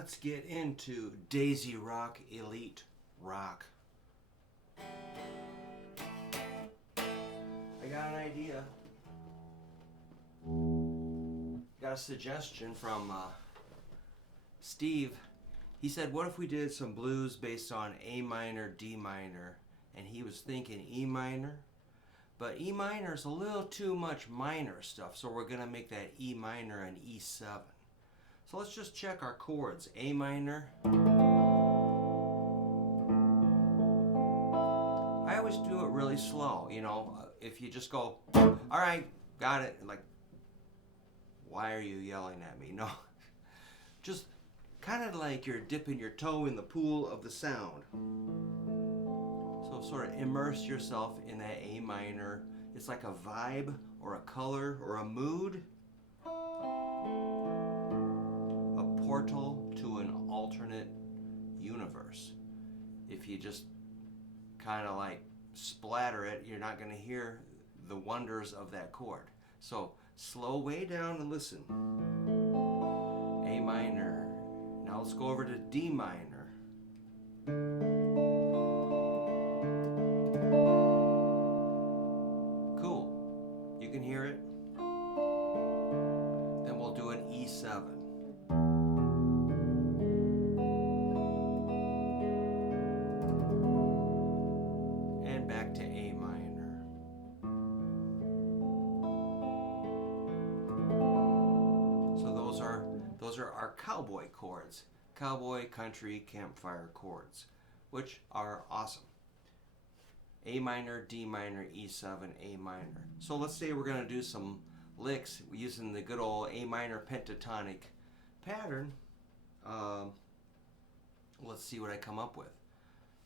let's get into Daisy Rock Elite Rock. I got an idea. Got a suggestion from Steve. He said, what if we did some blues based on A minor, D minor? And he was thinking E minor. But E minor is a little too much minor stuff, so we're going to make that E minor an E7. So let's just check our chords. A minor. I always do it really slow, you know. If you just go, all right, got it. Like, why are you yelling at me? No. Just kind of like you're dipping your toe in the pool of the sound. So sort of immerse yourself in that A minor. It's like a vibe or a color or a mood. A portal to an alternate universe. If you just kind of like splatter it, you're not going to hear the wonders of that chord. So slow way down and listen. A minor. Now let's go over to D minor. Cool. You can hear it. Then we'll do an E7. And back to A minor. So those are our cowboy chords. Cowboy, country, campfire chords, which are awesome. A minor, D minor, E7, A minor. So let's say we're going to do some licks using the good old A minor pentatonic pattern. Let's see what I come up with.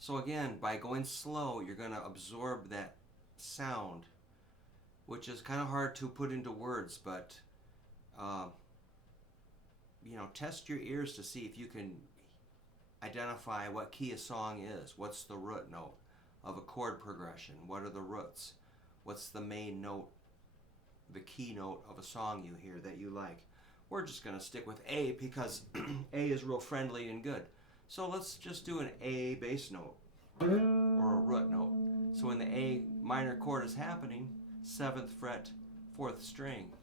So again, by going slow, you're going to absorb that sound, which is kind of hard to put into words, but you know, test your ears to see if you can identify what key a song is. What's the root note of a chord progression? What are the roots? What's the main note, the key note of a song you hear that you like? We're just going to stick with A because A is real friendly and good. So let's just do an A bass note or a root note. So when the A minor chord is happening, 7th fret, 4th string.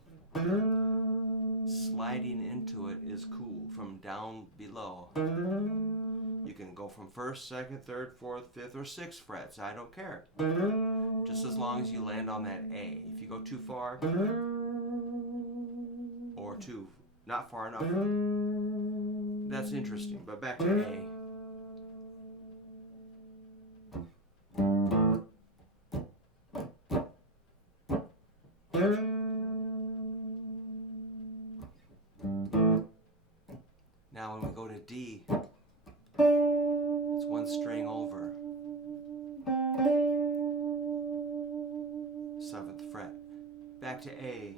Sliding into it is cool from down below. You can go from 1st, 2nd, 3rd, 4th, 5th, or 6th frets. I don't care. Just as long as you land on that A. If you go too far or too not far enough, that's interesting. But back to A. Now when we go to D, it's one string over, 7th fret. Back to A.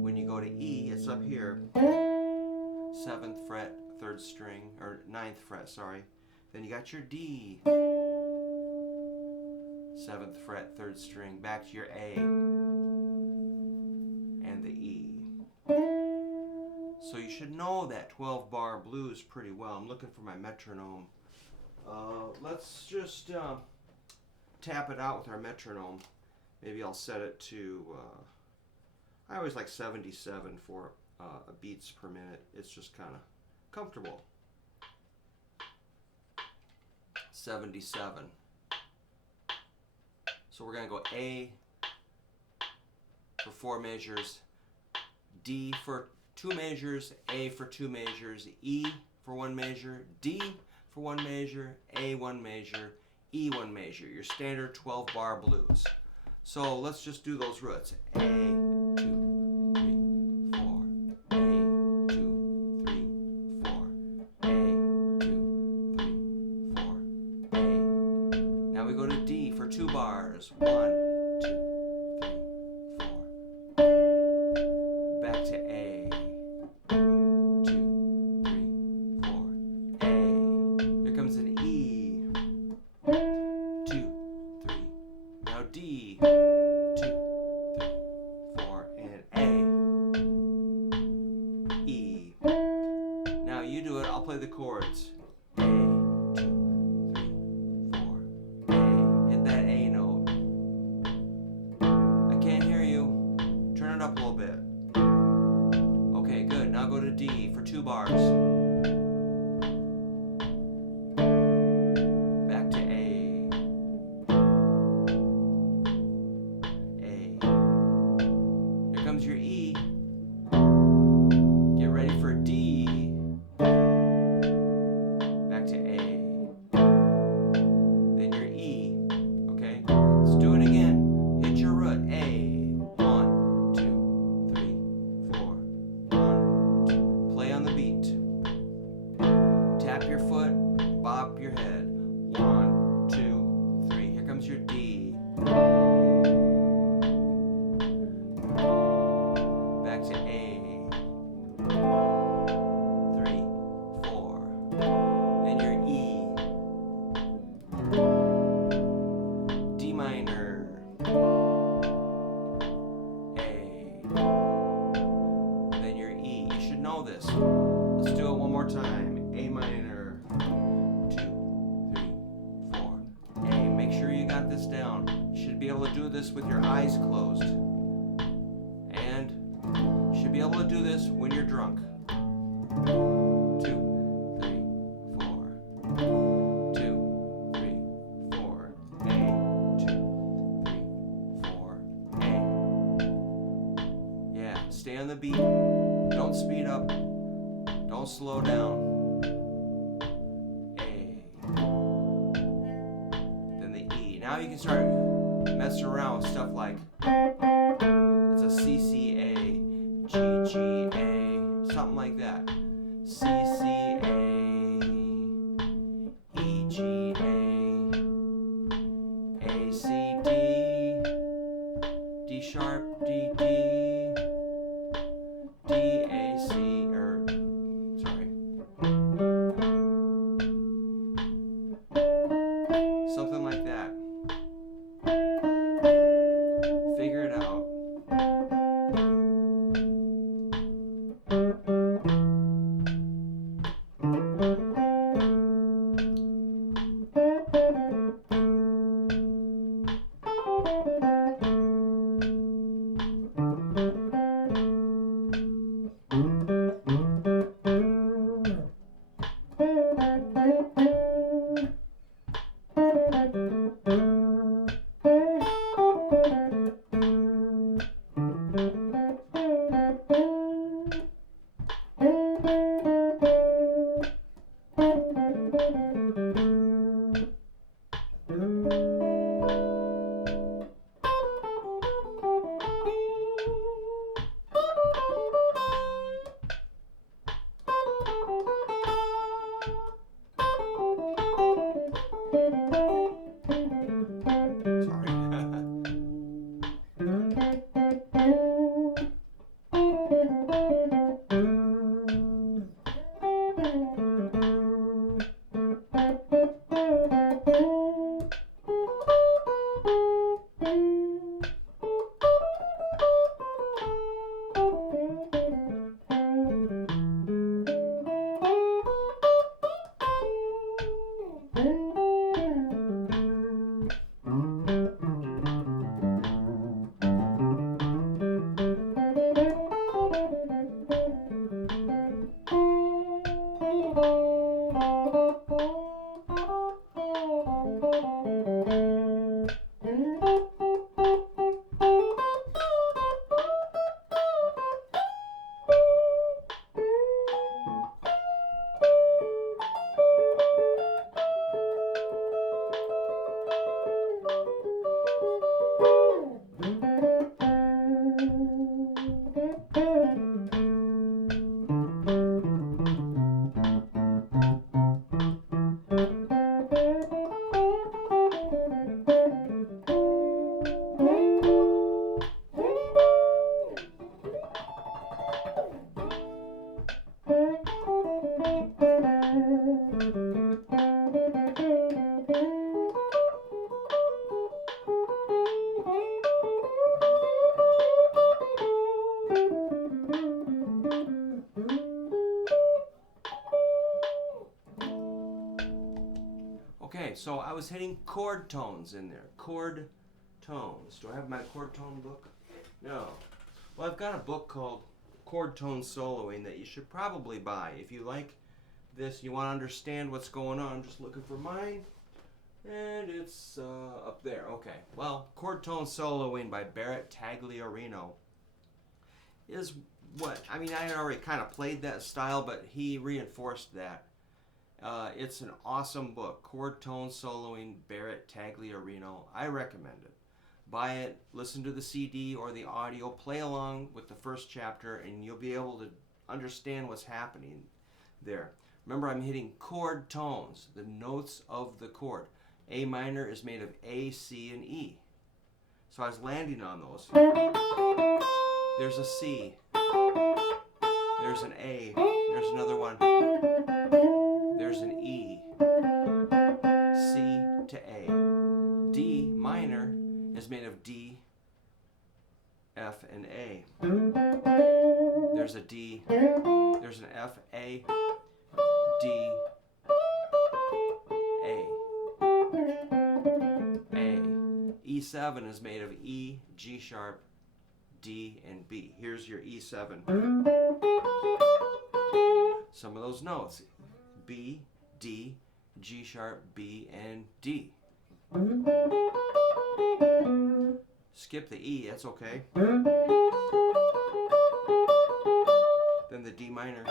When you go to E, it's up here, 7th fret, 3rd string, or 9th fret, sorry. Then you got your D, 7th fret, 3rd string, back to your A. And the E. So you should know that 12-bar blues pretty well. I'm looking for my metronome. Let's just tap it out with our metronome. Maybe I'll set it to, I always like 77 for beats per minute. It's just kind of comfortable. 77. So we're going to go A for 4 measures, D for 2 measures, A for 2 measures, E for 1 measure, D for 1 measure, A 1 measure, E 1 measure. Your standard 12-bar blues. So let's just do those roots. A, 2, 3, 4. A, 2, 3, 4. A, 2, 3, 4. A. Now we go to D for 2 bars. 1, 2. Back to A. 2, 3, 4. A. Here comes an E. 2, 3. Now D. 2, 3, 4. And play the chords. A, 2, 3, 4. A. Hit that A note. I can't hear you. Turn it up a little bit. Okay, good. Now go to D for 2 bars. Back to A. A. Here comes your E. Get ready for D. Back to A. Then your E. Okay? Let's do it again. Hit your root. A. 1, 2, 3, 4. 1, 2. Play on the beat. Tap your foot. Bop your head. 1, 2, 3. Here comes your D. Back to A. 3, 4. Then your E. D minor. A. Then your E. You should know this. Let's do it one more time. A minor. 2, 3, 4. A. Make sure you got this down. You should be able to do this with your eyes closed. And you should be able to do this when you're drunk. 2, 3, 4. 2, 3, 4. A. 2, 3, 4. A. Yeah, stay on the beat. Don't speed up. Don't slow down. A. Then the E. Now you can start messing around with stuff like it's a C C A, G G A, something like that. C C A, E G A C D, D sharp D D, D A C, sorry. Something like that. Figure it out. Okay, so I was hitting chord tones in there. Chord tones. Do I have my chord tone book? No. Well, I've got a book called Chord Tone Soloing that you should probably buy. If you like this, you want to understand what's going on, I'm just looking for mine. And it's up there. Okay. Well, Chord Tone Soloing by Barratt Tagliarino is what, I mean, I had already kind of played that style, but he reinforced that. It's an awesome book. Chord Tone Soloing, Barratt Tagliarino. I recommend it. Buy it, listen to the CD or the audio, play along with the first chapter, and you'll be able to understand what's happening there. Remember, I'm hitting chord tones, the notes of the chord. A minor is made of A, C, and E. So I was landing on those. There's a C. There's an A. There's another one. There's an E. C to A. D minor is made of D, F, and A. There's a D. There's an F, A, D, A. E7 is made of E, G sharp, D, and B. Here's your E7. Some of those notes. B, D, G sharp, B, and D. Skip the E, that's okay. Then the D minor,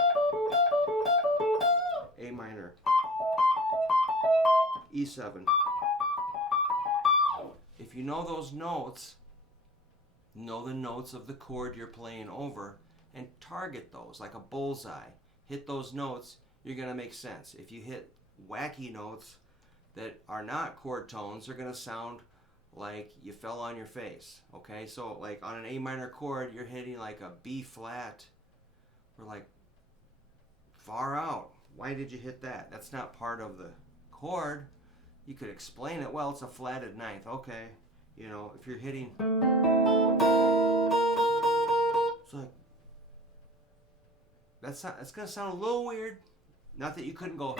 A minor, E7. If you know those notes, know the notes of the chord you're playing over and target those like a bullseye. Hit those notes, you're going to make sense. If you hit wacky notes that are not chord tones, they're going to sound like you fell on your face. Okay, so like on an A minor chord, you're hitting like a B flat or like far out. Why did you hit that? That's not part of the chord. You could explain it. Well, it's a flatted ninth. Okay, you know, if you're hitting, it's like that's gonna sound a little weird. Not that you couldn't go.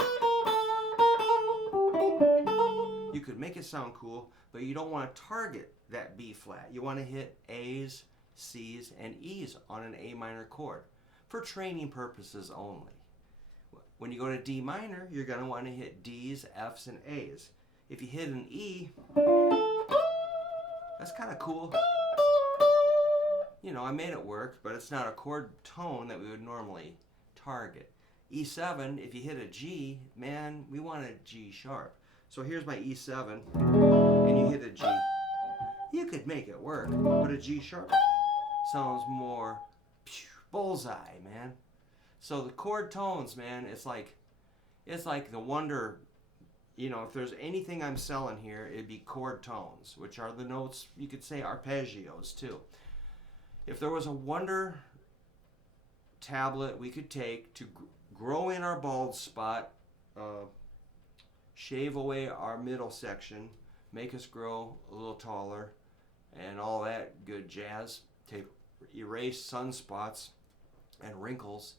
You could make it sound cool, but you don't want to target that B flat. You want to hit A's, C's, and E's on an A minor chord for training purposes only. When you go to D minor, you're going to want to hit D's, F's, and A's. If you hit an E, that's kind of cool. You know, I made it work, but it's not a chord tone that we would normally target. E7, if you hit a G, man, we want a G sharp. So here's my E7, and you hit a G. You could make it work, but a G sharp sounds more bullseye, man. So the chord tones, man, it's like the wonder, you know, if there's anything I'm selling here, it'd be chord tones, which are the notes, you could say arpeggios too. If there was a wonder tablet we could take to grow in our bald spot, shave away our middle section, make us grow a little taller, and all that good jazz, erase sunspots and wrinkles,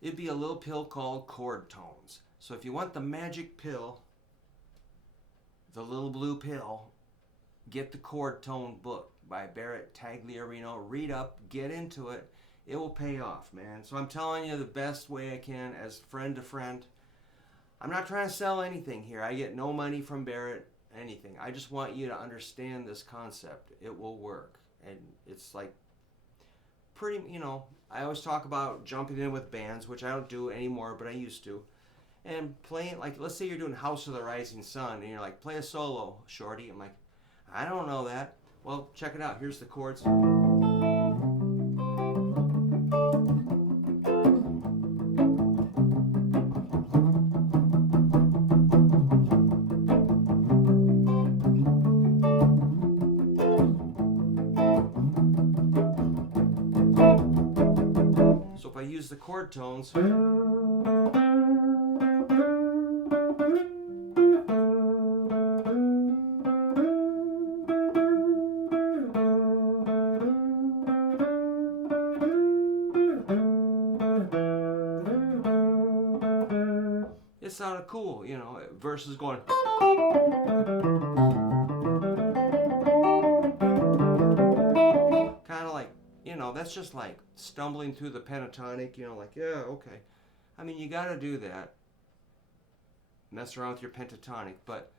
it'd be a little pill called chord tones. So if you want the magic pill, the little blue pill, get the Chord Tone book by Barratt Tagliarino. Read up, get into it. It will pay off, man. So I'm telling you the best way I can as friend to friend. I'm not trying to sell anything here. I get no money from Barratt, anything. I just want you to understand this concept. It will work. And it's like pretty, you know, I always talk about jumping in with bands, which I don't do anymore, but I used to. And playing, like, let's say you're doing House of the Rising Sun, and you're like, play a solo, shorty. I'm like, I don't know that. Well, check it out. Here's the chords. So if I use the chord tones, sounded cool, you know, versus going. Kind of like, you know, that's just like stumbling through the pentatonic, you know, like, yeah, okay. I mean, you got to do that. Mess around with your pentatonic, but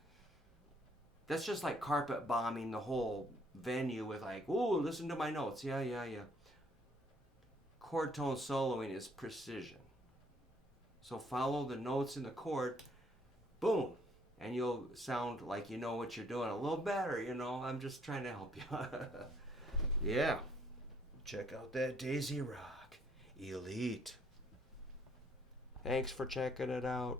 that's just like carpet bombing the whole venue with like, ooh, listen to my notes. Yeah, yeah, yeah. Chord tone soloing is precision. So follow the notes in the chord, boom, and you'll sound like you know what you're doing a little better, you know. I'm just trying to help you. Yeah. Check out that Daisy Rock. Elite. Thanks for checking it out.